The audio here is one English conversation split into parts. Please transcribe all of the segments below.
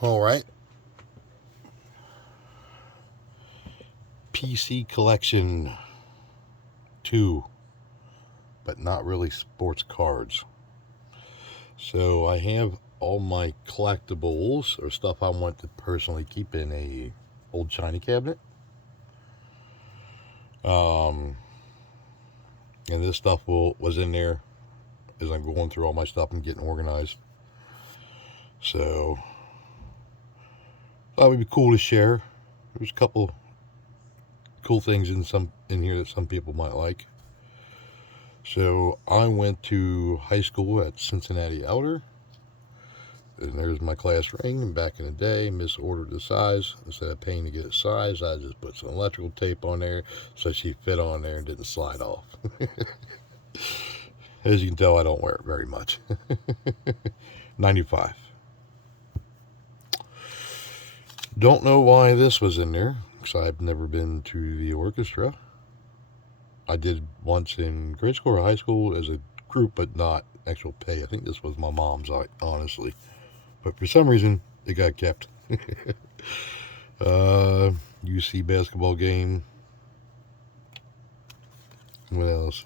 All right. PC Collection 2, but not really sports cards. So I have all my collectibles or stuff I want to personally keep in a old china cabinet. Um, and this stuff was in there as I'm going through all my stuff and getting organized. So thought it would be cool to share. There's a couple cool things in here that some people might like. So I went to high school at Cincinnati Elder. And there's my class ring. And back in the day, misordered the size. Instead of paying to get a size, I just put some electrical tape on there so she fit on there and didn't slide off. As you can tell, I don't wear it very much. 95. Don't know why this was in there, because I've never been to the orchestra. I did once in grade school or high school as a group, but not actual pay. I think this was my mom's, honestly. But for some reason, it got kept. UC basketball game. What else?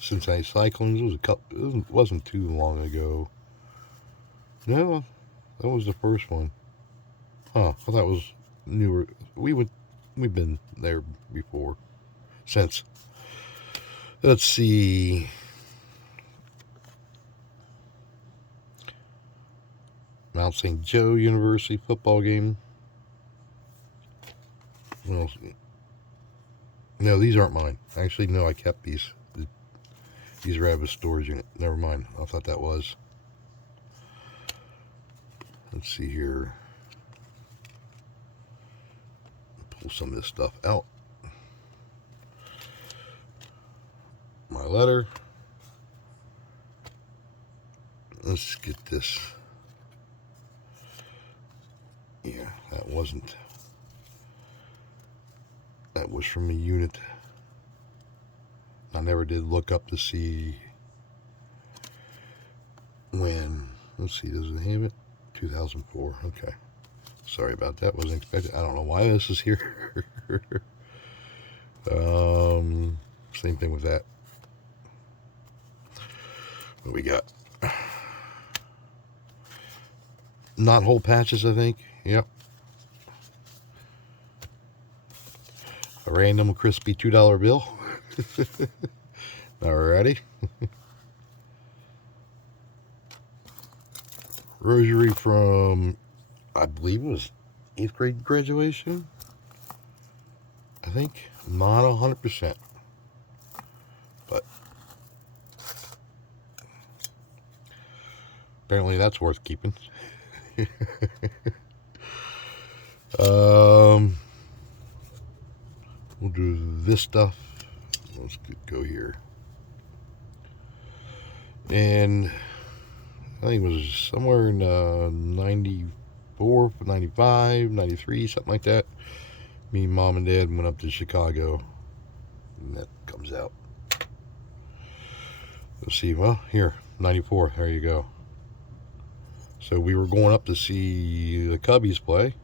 Cincinnati Cyclones. It was a couple. It wasn't too long ago. No, that was the first one. Huh? I thought it was newer. We've been there before. Since. Let's see. Mount St. Joe University football game. Well, no, these aren't mine. Actually, no, I kept these. These are out of a storage unit. Never mind. I thought that was. Let's see here. Pull some of this stuff out. My letter. Let's get this. Yeah, that wasn't. That was from a unit. I never did look up to see when. Let's see, does it have it? 2004. Okay. Sorry about that. Wasn't expected. I don't know why this is here. Same thing with that. What we got? Knot hole patches, I think. Yep. A random crispy $2 bill. Alrighty. Rosary from, I believe it was 8th grade graduation. I think. Not 100%. But apparently that's worth keeping. We'll do this stuff. Let's go here. And I think it was somewhere in 94, 95, 93, something like that. Me, mom, and dad went up to Chicago. And that comes out. Let's see. Well, here, 94. There you go. So we were going up to see the Cubbies play.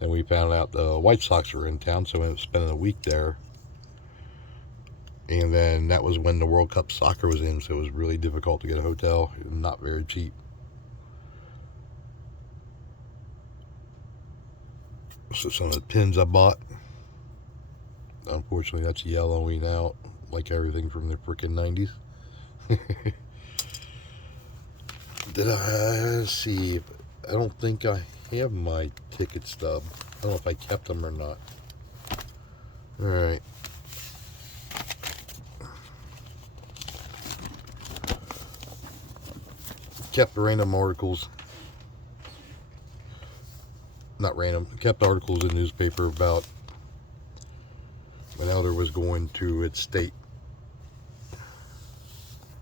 Then we found out the White Sox were in town, so we ended up spending a week there. And then that was when the World Cup soccer was in, so it was really difficult to get a hotel. Not very cheap. So some of the pins I bought. Unfortunately, that's yellowing out like everything from the freaking 90s. Did I see? I don't think I have my ticket stub. I don't know if I kept them or not. Alright. Kept random articles. Not random. Kept articles in the newspaper about when Elder was going to its state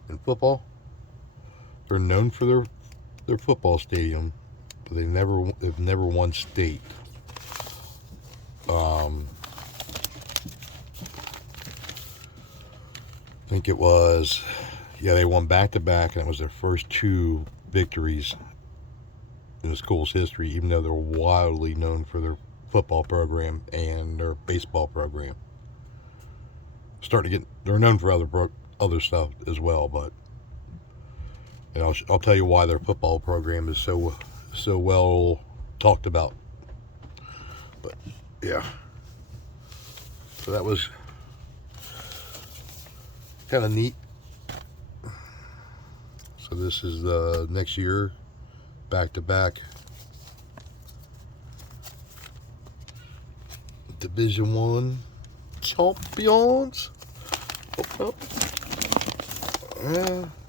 in football. They're known for their football stadium, but they've never won state. I think it was, yeah, they won back to back, and it was their first two victories in the school's history, even though they're wildly known for their football program and their baseball program. They're known for other stuff as well, but and I'll tell you why their football program is so well talked about. But yeah, so that was kind of neat. So this is the next year, back-to-back Division I champions. Oh.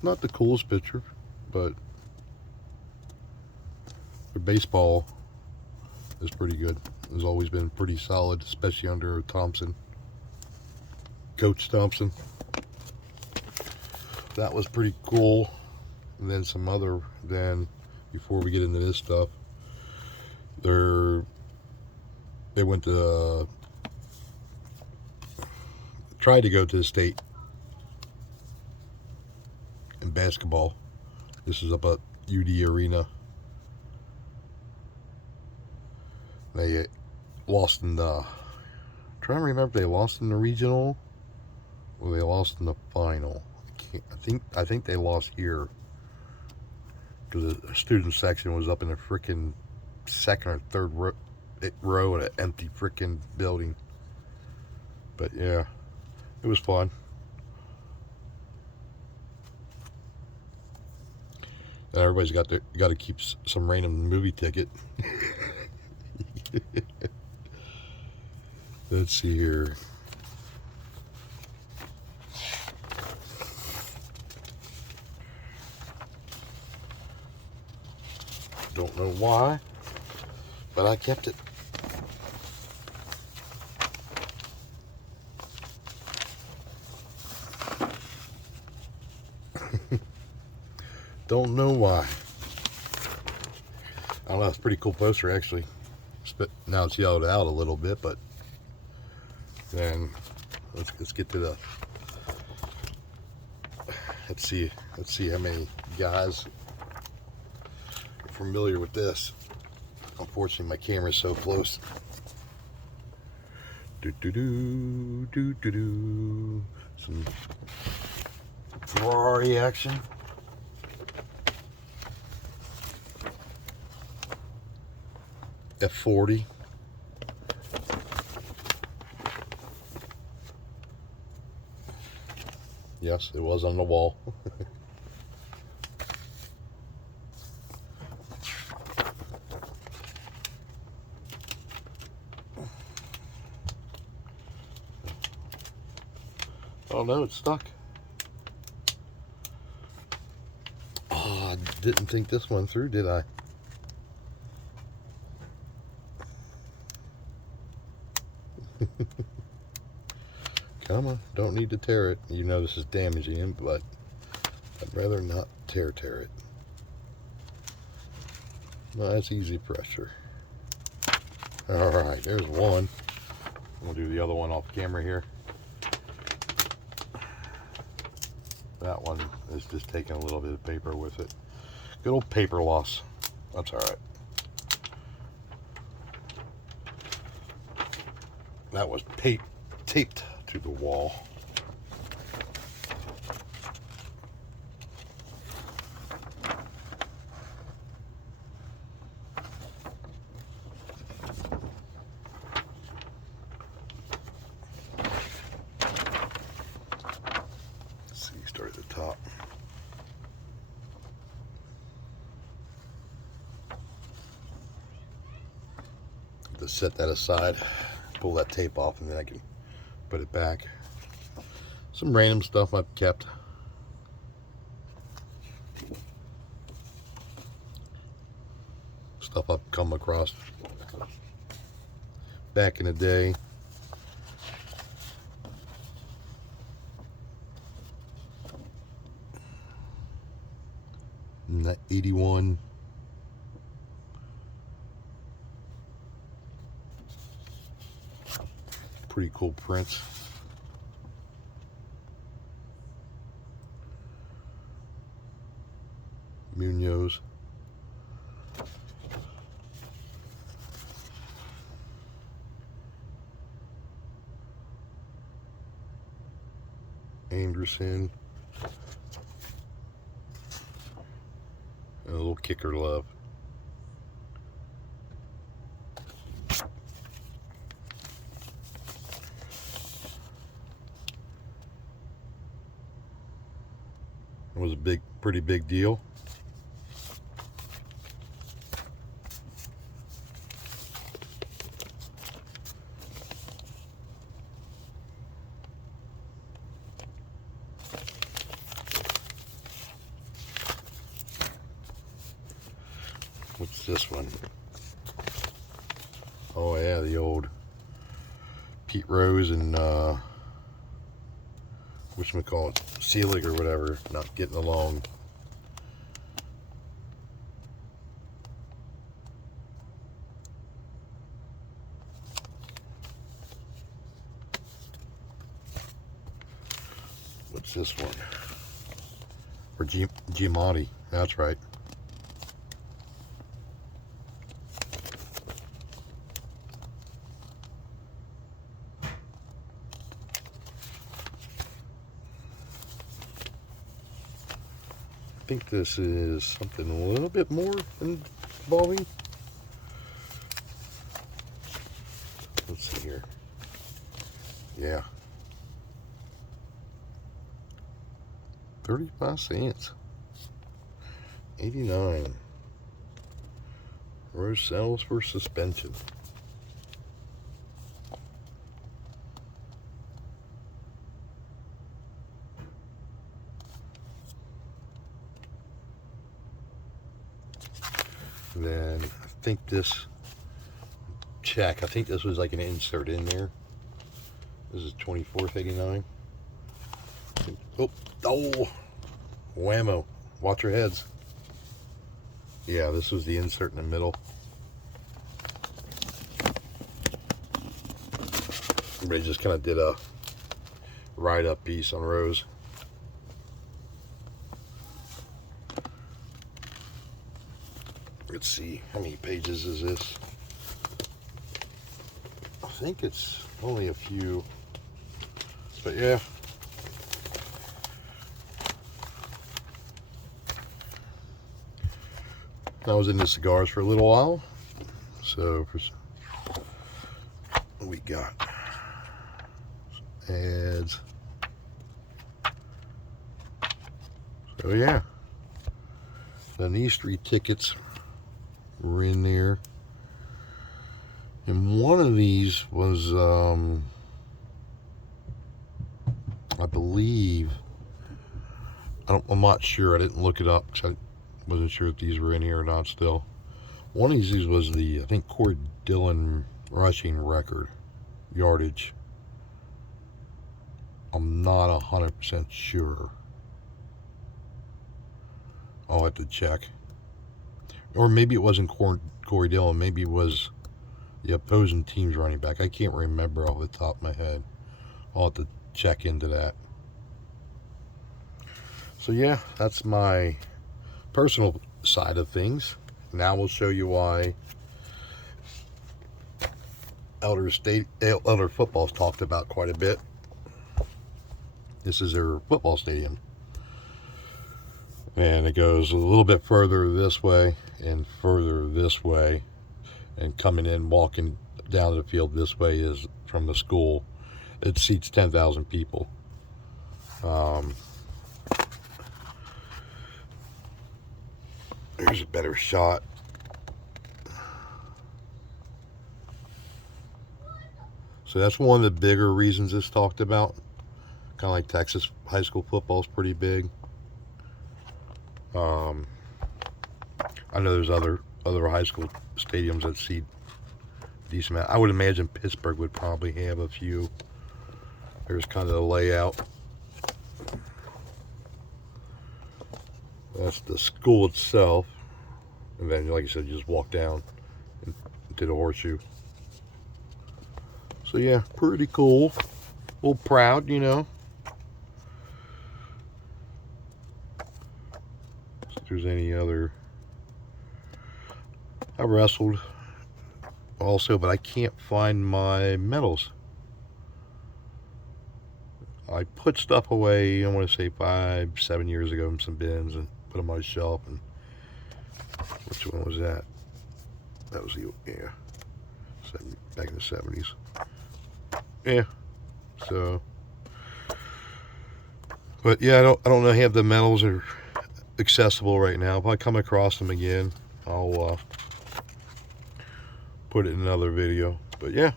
Not the coolest picture, but their baseball is pretty good. It's always been pretty solid, especially under Thompson, Coach Thompson. That was pretty cool. And then before we get into this stuff, they went to tried to go to the state in basketball. This is up at UD Arena. They lost in the, trying to remember if they lost in the regional or they lost in the final. I think they lost here because the student section was up in the freaking second or third row in an empty freaking building. But yeah, it was fun. And everybody's got to keep some random movie ticket. Let's see here. Don't know why, but I kept it. Don't know why. I don't know, it's a pretty cool poster actually. Now it's yellowed out a little bit, but then let's get to the, let's see how many guys are familiar with this. Unfortunately, my camera's so close. Some Ferrari action. F40. Yes, it was on the wall. Oh no, it's stuck. Oh, I didn't think this one through, did I? Come on, don't need to tear it. You know this is damaging it, but I'd rather not tear it. Well, that's easy pressure. Alright, there's one. We'll do the other one off camera here. That one is just taking a little bit of paper with it. Good old paper loss. That's alright. That was taped to the wall. Let's see, start at the top. Just set that aside, pull that tape off, and then I can put it back. Some random stuff I've kept. Stuff I've come across back in the day. In that 81. Pretty cool prints. Munoz. Anderson. And a little kicker glove. It was a pretty big deal. What's this one? Oh yeah, the old Pete Rose and whatchamacallit, Selig or whatever, not getting along. What's this one? Or Giamatti, that's right. I think this is something a little bit more involving. Let's see here. Yeah. 35 cents. 89. Rose sells for suspension. Then I think this check, I think this was like an insert in there. This is 24.89. Oh, whammo. Watch your heads. Yeah, this was the insert in the middle. Everybody just kind of did a write-up piece on Rose. Let's see, how many pages is this? I think it's only a few, but yeah. I was into cigars for a little while, so we got ads. So yeah, then these 3 tickets were in there, and one of these was I believe, I'm not sure, I didn't look it up because I wasn't sure if these were in here or not still. One of these was the, I think, Corey Dillon rushing record yardage. I'm not 100% sure. I'll have to check. Or maybe it wasn't Corey Dillon. Maybe it was the opposing team's running back. I can't remember off the top of my head. I'll have to check into that. So yeah, that's my personal side of things. Now we'll show you why Elder football is talked about quite a bit. This is their football stadium, and it goes a little bit further this way and further this way, and coming in, walking down the field this way is from the school. It seats 10,000 people. Here's a better shot. So that's one of the bigger reasons it's talked about. Kind of like Texas high school football is pretty big. I know there's other high school stadiums that seat a decent amount. I would imagine Pittsburgh would probably have a few. There's kind of the layout. That's the school itself, and then, like I said, you just walk down into the horseshoe. So yeah, pretty cool. A little proud, you know. If there's any other, I wrestled also, but I can't find my medals. I put stuff away, I want to say 5-7 years ago in some bins and put them on a shelf. And which one was that? That was the, yeah, back in the 70s. Yeah, so, but yeah, I don't know, have the metals are accessible right now. If I come across them again, I'll put it in another video. But yeah,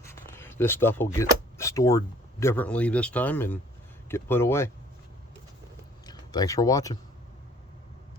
this stuff will get stored differently this time and get put away. Thanks for watching.